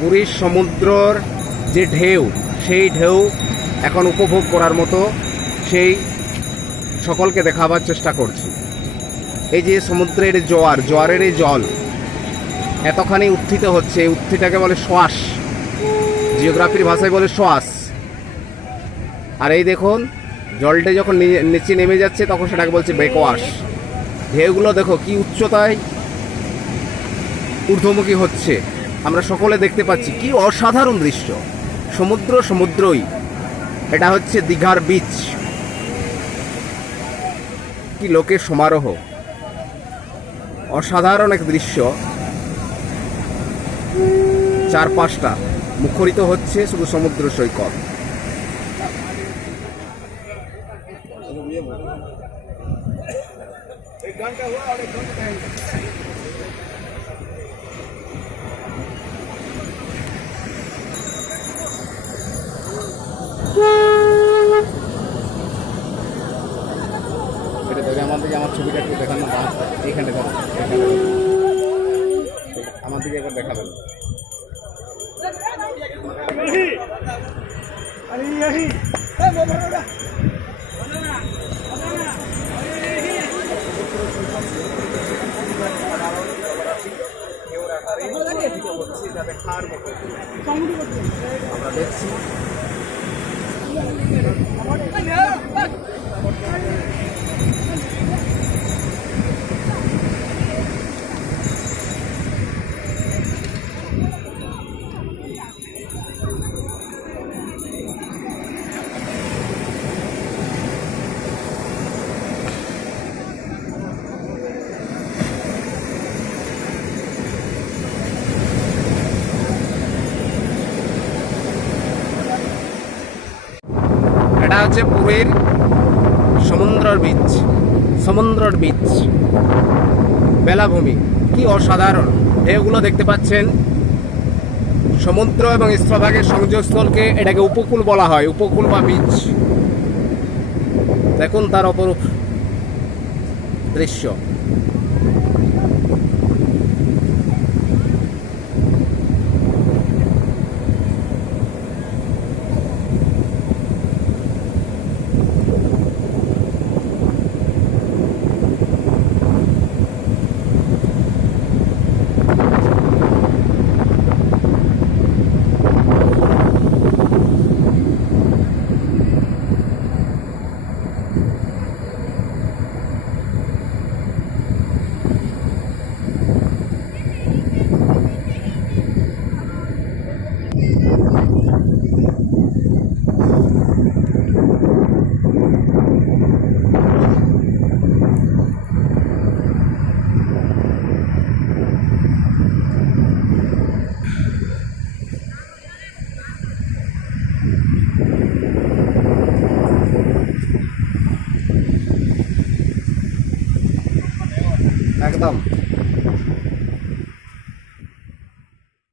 পুরীর সমুদ্রর যে ঢেউ, সেই ঢেউ এখন উপভোগ করার মতো সেই সকলকে দেখাবার চেষ্টা করছি। এই যে সমুদ্রের জোয়ারের এই জল এতখানি উত্থিত হচ্ছে, এই উত্থিটাকে বলে শ্বাস, জিওগ্রাফির ভাষায় বলে শ্বাস। আর এই দেখুন জলটা যখন নিচে নেমে যাচ্ছে তখন সেটাকে বলছে ব্রেকওয়াশ। ঢেউগুলো দেখো কি উচ্চতায় ঊর্ধ্বমুখী হচ্ছে, আমরা সকলে দেখতে পাচ্ছি। কি অসাধারণ দৃশ্য! সমুদ্রই। এটা হচ্ছে দীঘার বিচ। কি লোকের সমারোহ, অসাধারণ এক দৃশ্য। চারপাশটা মুখরিত হচ্ছে শুধু সমুদ্র সৈকত। আমাদেরকে আমার ছবিটা একটু দেখানো, এইখানে আমার দিকে একবার দেখাবেন। আমরা দেখছি এটা হচ্ছে পুরীর সমুদ্রের বিচ বেলাভূমি। কি অসাধারণ! ঢেউগুলো দেখতে পাচ্ছেন। সমুদ্র এবং স্থলভাগের সংযোগস্থলকে এটাকে উপকূল বলা হয়, উপকূল বা বিচ। দেখুন তার অপরূপ দৃশ্য। একদম